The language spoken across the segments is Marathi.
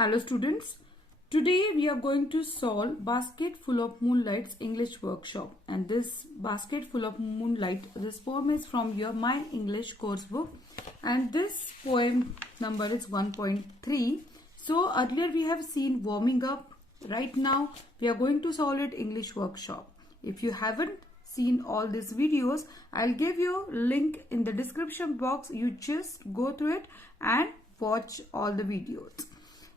Hello students, today we are going to solve Basket Full of Moonlight's English workshop, and this Basket Full of Moonlight, this poem is from your My English course book, and this poem number is 1.3. So earlier we have seen warming up. Right now we are going to solve it English workshop. If you haven't seen all these videos, I'll give you link in the description box. You just go through it and watch all the videos.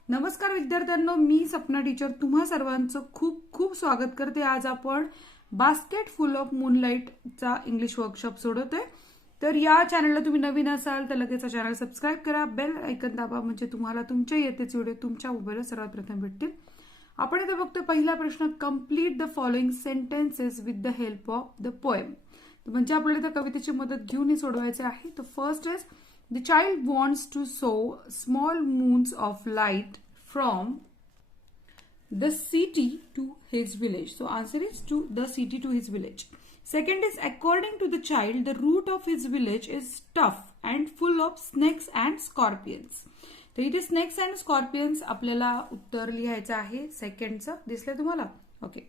नमस्कार विद्यार्थ्यांनो, मी सपना टीचर तुम्हा सर्वांचं खूप खूप स्वागत करते. आज आपण बास्केट फुल ऑफ मूनलाईटचा इंग्लिश वर्कशॉप सोडवतोय. तर या चॅनलला तुम्ही नवीन असाल तर लगेच चॅनल सबस्क्राईब करा, बेल आयकन दाबा, म्हणजे तुम्हाला तुमच्या येतेच व्हिडिओ तुमच्या मोबाईलवर सर्वात प्रथम भेटतील. आपण इथे बघतोय पहिला प्रश्न, complete the following sentences with the help of the poem. म्हणजे आपल्याला त्या कवितेची मदत घेऊन हे सोडवायचे आहे. तर first is The child wants to sow small moons of light from the city to his village. So answer is to the city to his village. Second is, according to the child, the route of his village is tough and full of snakes and scorpions. तर इथे स्नेक्स अँड स्कॉर्पियन्स आपल्याला उत्तर लिहायचं आहे. सेकंडचं दिसलंय तुम्हाला? ओके.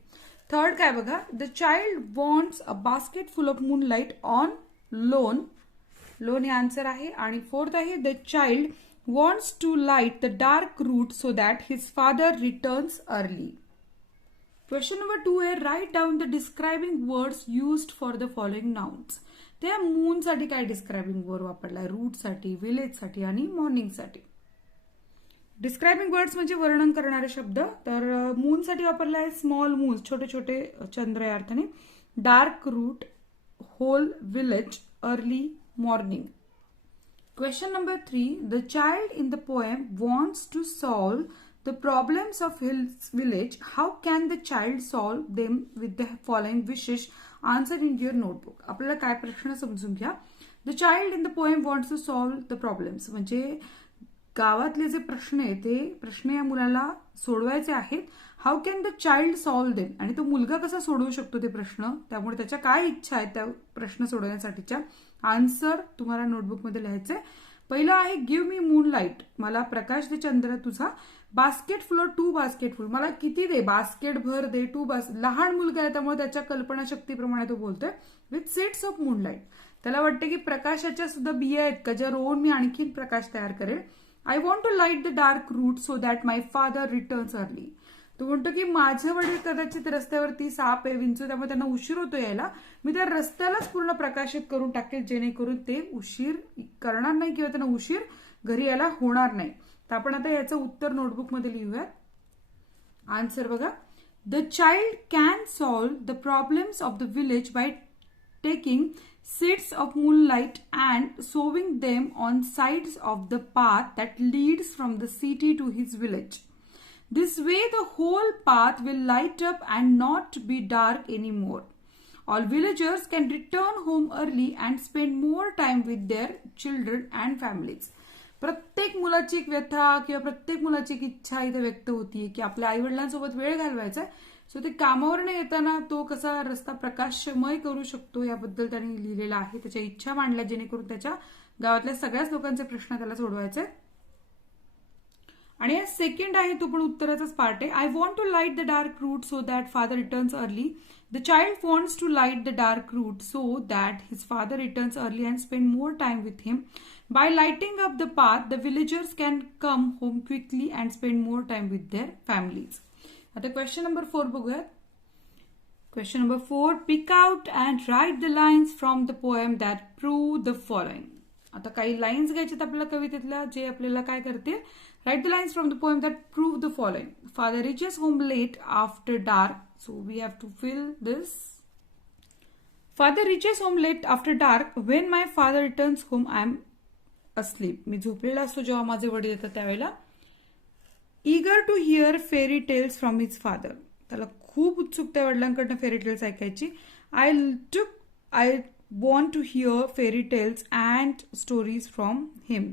थर्ड काय बघा, the child wants a basket full of moonlight on loan. Loan हे आन्सर आहे. आणि फोर्थ आहे, the child wants to light the dark route so that his father returns early. Question number 2 आहे, write down the describing words used for the following nouns. त्या मून साठी काय डिस्क्रायबिंग वर्ड वापरलाय? रूट साठी, विलेज साठी आणि मॉर्निंग साठी. डिस्क्रायबिंग वर्ड्स म्हणजे वर्णन करणारे शब्द. तर मून साठी वापरलाय स्मॉल मून, छोटे छोटे चंद्र या अर्थाने. Dark route, whole village, early morning. Question number 3, the child in the poem wants to solve the problems of his village. How can the child solve them with the following wishes? Answer in your notebook. आपल्याला काय प्रश्न समजून घ्या. The child in the poem wants to solve the problems. म्हणजे गावातले जे प्रश्न आहेत ते प्रश्न या मुलाला सोडवायचे आहेत. How can the child solve them, आणि तो मुलगा कसा सोडवू शकतो ते प्रश्न, त्यामुळे त्याच्या काय इच्छा आहेत त्या प्रश्न सोडवण्यासाठीच्या. आन्सर तुम्हाला नोटबुकमध्ये लिहायचंय. पहिलं आहे, गिव्ह मी मूनलाईट, मला प्रकाश दे चंद्र तुझा. Basket full of to basket full, मला किती दे, बास्केट भर दे. टू लहान मुलगा आहे त्यामुळे त्याच्या कल्पनाशक्तीप्रमाणे तो बोलतोय. विथ सीड्स ऑफ मूनलाईट, त्याला वाटते की प्रकाशाच्या सुद्धा बिया आहेत का ज्या रोवून मी आणखीन प्रकाश तयार करेल. I want to light the dark route so that my father returns early. तो म्हणतो की माझे वडील कदाचित रस्त्यावरती साप आहे, विंचू, त्यामुळे त्यांना उशीर होतो यायला. मी त्या रस्त्यालाच पूर्ण प्रकाशित करून टाकेल जेणेकरून ते उशीर करणार नाही किंवा त्यांना उशीर घरी यायला होणार नाही. तर आपण आता याचं उत्तर नोटबुकमध्ये लिहूयात. आन्सर बघा, the child can solve the problems of the village by taking seeds of moonlight and sowing them on sides of the path that leads from the city to his village. This way the whole path will light up and not be dark anymore. All villagers can return home early and spend more time with their children and families. प्रत्येक मुलाची एक व्यथा किंवा प्रत्येक मुलाची एक इच्छा इथे व्यक्त होतीये की आपल्या आई वडिलांसोबत वेळ घालवायचा आहे. सो ते कामावरनं येताना तो कसा रस्ता प्रकाशमय करू शकतो याबद्दल त्यांनी लिहिलेलं आहे. त्याच्या इच्छा मांडल्या जेणेकरून त्याच्या गावातल्या सगळ्याच लोकांचे प्रश्न त्याला सोडवायचे. आणि सेकंड आहे तो पण उत्तराचाच पार्ट आहे. I want to light the dark route so that father returns early. The child wants to light the dark route so that his father returns early and spend more time with him. By lighting up the path, the villagers can come home quickly and spend more time with their families. आता question number 4 बघूयात. Question number 4, pick out and write the lines from the poem that prove the following. आता काही लाईन्स घ्यायच्यात आपल्याला कवितेतल्या जे आपल्याला काय करतील. Write the lines from the poem that prove the following. Father reaches home late after dark, so we have to fill this. Father reaches home late after dark. When my father returns home, I am asleep. मी झोपलेला असतो जेव्हा माझे वडील येतात त्यावेळेला. Eager to hear fairy tales from his father. त्याला खूप उत्सुकता आहे वडिलांकडनं फेरी टेल्स ऐकायची. I want to hear fairy tales and stories from him.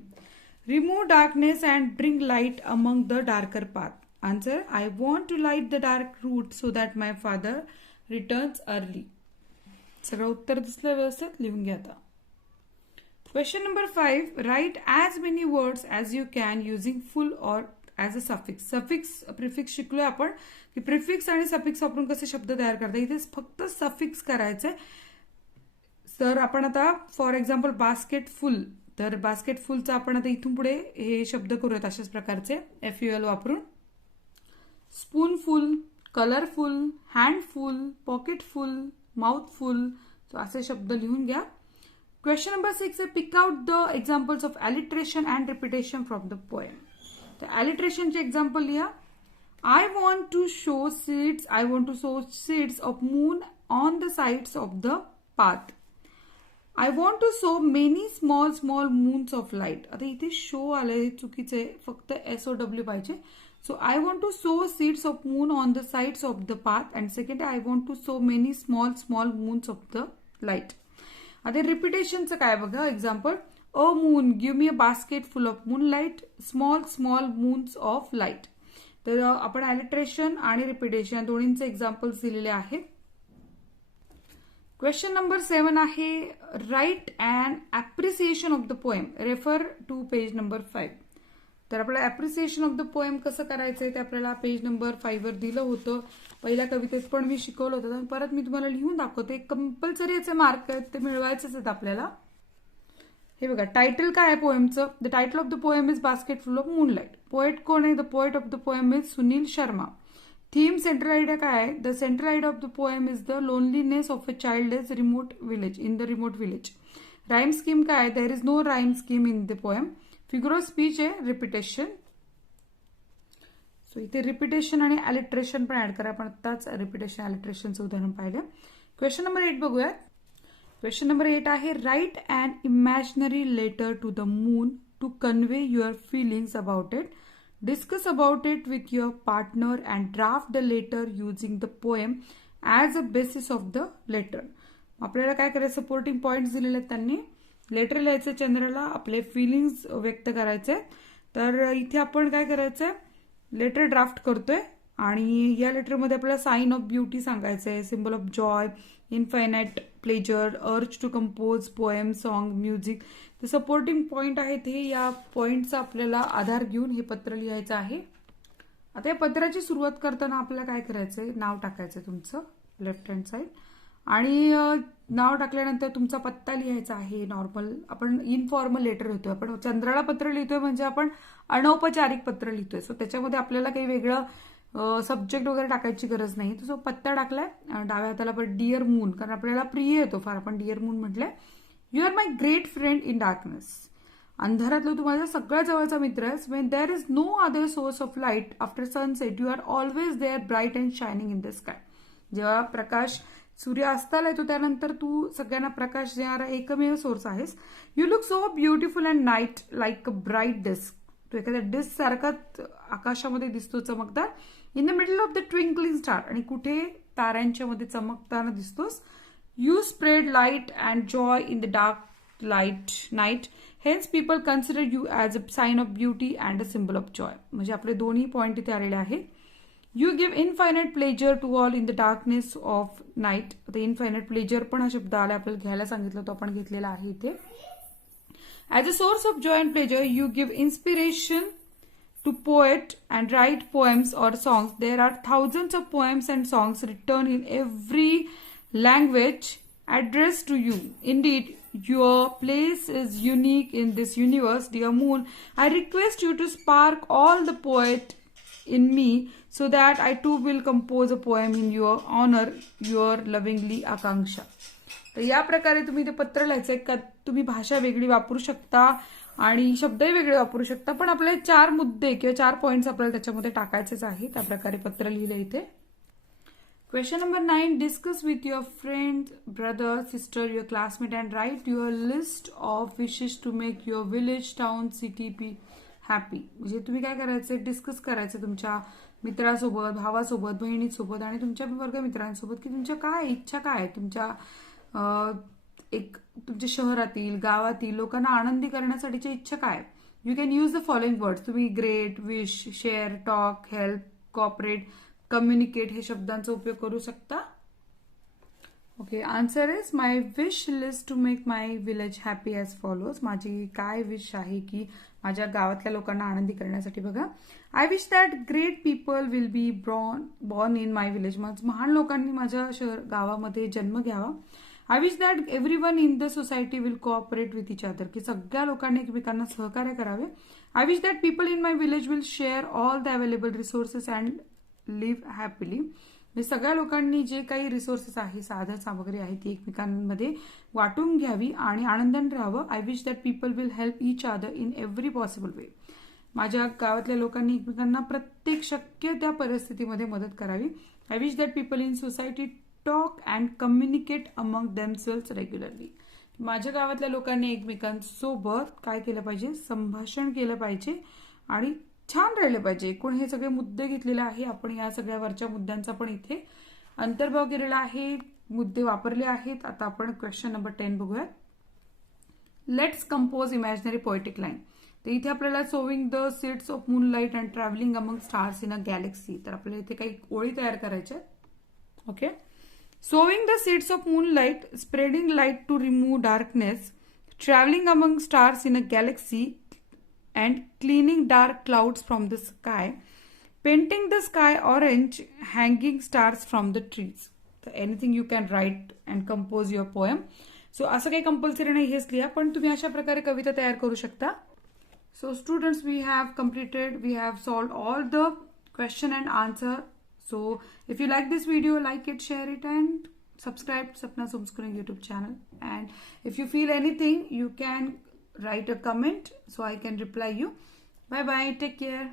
Remove darkness and bring light among the darker path. Answer, I want to light the dark route so that my father returns early. सगळं उत्तर दिसलं व्यवस्थित, लिहून घ्या आता. Question number 5, write as many words as you can using full or as a suffix. Suffix prefix शिकलोय आपण की प्रिफिक्स आणि सफिक्स वापरून कसे शब्द तयार करता. इथे फक्त सफिक्स करायचंय. तर आपण आता फॉर एक्झाम्पल बास्केट फुल, तर बास्केट फुलचा आपण आता इथून पुढे हे शब्द करूयात अशाच प्रकारचे FUL वापरून. Spoonful, colourful, handful, pocketful, mouthful, so असे शब्द लिहून घ्या. क्वेश्चन नंबर 6 आहे pick out the examples of alliteration and repetition from the poem. तर ॲलिट्रेशनचे एक्झाम्पल लिहा. I want to show seeds of moon on the sides of the path. I want to show many small moons of light. आता इथे शो आलंय चुकीचे, फक्त SOW पाहिजे. So I want to show seeds of moon on the sides of the path and second I want to show many small moons of the light. आता रिपिटेशनचं काय बघा. Example a moon give me a basket full of moonlight, small moons of light. तर आपण ॲलिट्रेशन आणि रिपिटेशन दोन्हींचे एक्झाम्पल्स दिलेले आहेत. क्वेश्चन नंबर 7 आहे write and appreciation of the poem. Refer to page number 5. तर आपल्याला ॲप्रिसिएशन ऑफ द पोएम कसं करायचंय ते आपल्याला पेज नंबर 5 वर दिलं होतं. पहिल्या कवितेत पण मी शिकवलं होतं. परत मी तुम्हाला लिहून दाखवते. कंपल्सरी याचे मार्क आहेत, ते मिळवायचेच आहेत आपल्याला. हे बघा, टायटल काय आहे पोएमचं. The title of the poem is basket full of moonlight. Poet कोण आहे. The poet of the poem is Sunil Sharma. Theme central idea काय आहे. The central idea of the poem is the loneliness of a child is remote village in the remote village. Rhyme scheme काय आहे. There is no rhyme scheme in the poem. Figure of speech आहे रिपिटेशन. सो इथे रिपिटेशन आणि ॲलिट्रेशन पण ऍड करा. आपण आत्ताच रिपिटेशन ॲलिट्रेशनचं उदाहरण पाहिलं. क्वेश्चन नंबर 8 बघूयात. क्वेश्चन नंबर 8 आहे write and imaginary letter to the moon to convey your feelings about it. Discuss about it with your partner and draft the letter using the poem as a basis of the letter. आपल्याला काय करायचं. सपोर्टिंग पॉइंट्स दिलेले आहेत त्यांनी. लेटर लिहायचं चंद्राला, आपले फिलिंग्स व्यक्त करायचे. तर इथे आपण काय करायचंय. लेटर ड्राफ्ट करतोय आणि या लेटरमध्ये आपल्याला साइन ऑफ ब्युटी सांगायचंय, symbol of joy, infinite pleasure, urge to compose poem, song, music. ते सपोर्टिंग पॉइंट आहेत. हे या पॉइंटचा आपल्याला आधार घेऊन हे पत्र लिहायचं आहे. आता या पत्राची सुरुवात करताना आपल्याला काय करायचंय. नाव टाकायचंय तुमचं लेफ्ट हँड साइड आणि नाव टाकल्यानंतर तुमचा पत्ता लिहायचा आहे. नॉर्मल आपण इनफॉर्मल लेटर लिहितोय. आपण चंद्राला पत्र लिहितोय म्हणजे आपण अनौपचारिक पत्र लिहितोय. सो त्याच्यामध्ये आपल्याला काही वेगळं सब्जेक्ट वगैरे टाकायची गरज नाही. तो पत्ता टाकलाय. डाव्या हाताला पण डिअर मून, कारण आपल्याला प्रिय येतो फार, आपण डिअर मून म्हटलंय. You are my great friend in darkness. अंधारातला तू माझा सगळ्यात जवळचा मित्र आहेस. When there is no other source of light after sunset you are always there bright and shining in the sky. जेव्हा प्रकाश सूर्य अस्ताला येतो त्यानंतर तू सगळ्यांना प्रकाश देणारा एकमेव सोर्स आहेस. You look so beautiful and night like a bright disc. तो एखाद्या डिस्क सारखाच आकाशामध्ये दिसतो चमकदार. In the middle of the twinkling star. आणि कुठे ताऱ्यांच्या मध्ये चमकताना दिसतोस. You spread light and joy in the dark light night. Hence people consider you as a sign of beauty and a symbol of joy. म्हणजे आपले दोन्ही पॉइंट इथे आलेले आहेत. You give infinite pleasure to all in the darkness of night. आता इनफायनाइट प्लेजर पण हा शब्द आला, आपल्याला घ्यायला सांगितलं, तो आपण घेतलेला आहे इथे. As a source of Joy and pleasure you give inspiration to poet and write poems or songs. There are thousands of poems and songs written in every language addressed to you. Indeed, your place is unique in this universe, dear moon. I request you to spark all the poet in me so that I too will compose a poem in your honor. Your lovingly Akanksha. तर या प्रकारे तुम्ही ते पत्र लिहायचंय. का तुम्ही भाषा वेगळी वापरू शकता आणि शब्दही वेगळे वापरू शकता, पण आपले 4 मुद्दे किंवा 4 पॉइंट्स आपल्याला त्याच्यामध्ये टाकायचेच आहे. त्या प्रकारे पत्र लिहिलं इथे. Question number 9. Discuss with your friend, brother, sister, your classmate and write your list of wishes to make your village, town, city be happy. म्हणजे तुम्ही काय करायचं. डिस्कस करायचं तुमच्या मित्रासोबत, भावासोबत, बहिणीसोबत आणि तुमच्या वर्गमित्रांसोबत की तुमच्या काय इच्छा काय आहे. तुमच्या तुमच्या शहरातील, गावातील लोकांना आनंदी करण्यासाठीच्या इच्छा काय. You can use the following words. तुम्ही great, wish, share, talk, help, cooperate, communicate हे शब्दांचा उपयोग करू शकता. Okay. Answer is my wish list to make my village happy as follows. माझी काय विश आहे की माझ्या गावातल्या लोकांना आनंदी करण्यासाठी बघा. I wish that great people will be born in my village. महान लोकांनी माझ्या गावामध्ये जन्म घ्यावा. I wish that everyone in the society will cooperate with each other. की सगळ्या लोकांनी एकमेकांना सहकार्य करावे. I wish that people in my village will share all the available resources and live happily. म्हणजे सगळ्या लोकांनी जे काही रिसोर्सेस आहे, साधन सामग्री आहे, ती एकमेकांमध्ये वाटून घ्यावी आणि आनंदाने राहावं. I wish that people will help each other in every possible way. माझ्या गावातल्या लोकांनी एकमेकांना प्रत्येक शक्य त्या परिस्थितीमध्ये मदत करावी. I wish that people in society talk and communicate among themselves regularly. माझ्या गावातल्या लोकांनी एकमेकांसोबत काय केलं पाहिजे, संभाषण केलं पाहिजे आणि छान राहिलं पाहिजे. एकूण हे सगळे मुद्दे घेतलेले आहे आपण. या सगळ्या वरच्या मुद्द्यांचा पण इथे अंतर्भाव केलेला आहे, मुद्दे वापरले आहेत. आता आपण क्वेश्चन नंबर 10 बघूया. Let's compose imaginary poetic line. तर इथे आपल्याला sowing the seeds of moonlight and travelling among stars in a Galaxy. तर आपल्याला इथे काही ओळी तयार करायच्या. Okay. Sowing the seeds of moonlight, spreading light to remove darkness, traveling among stars in a galaxy, and cleaning dark clouds from the sky, painting the sky orange, hanging stars from the trees. So anything you can write and compose your poem. So असं काही कंपल्सरी नाही, हेच लिहा, पण तुम्ही अशा प्रकारे कविता तयार करू शकता. So students, we have solved all the question and answer. So if you like this video, like it, share it, and subscribe to Sapna's Homeschooling YouTube channel. And if you feel anything, you can write a comment so I can reply you. Bye bye. Take care.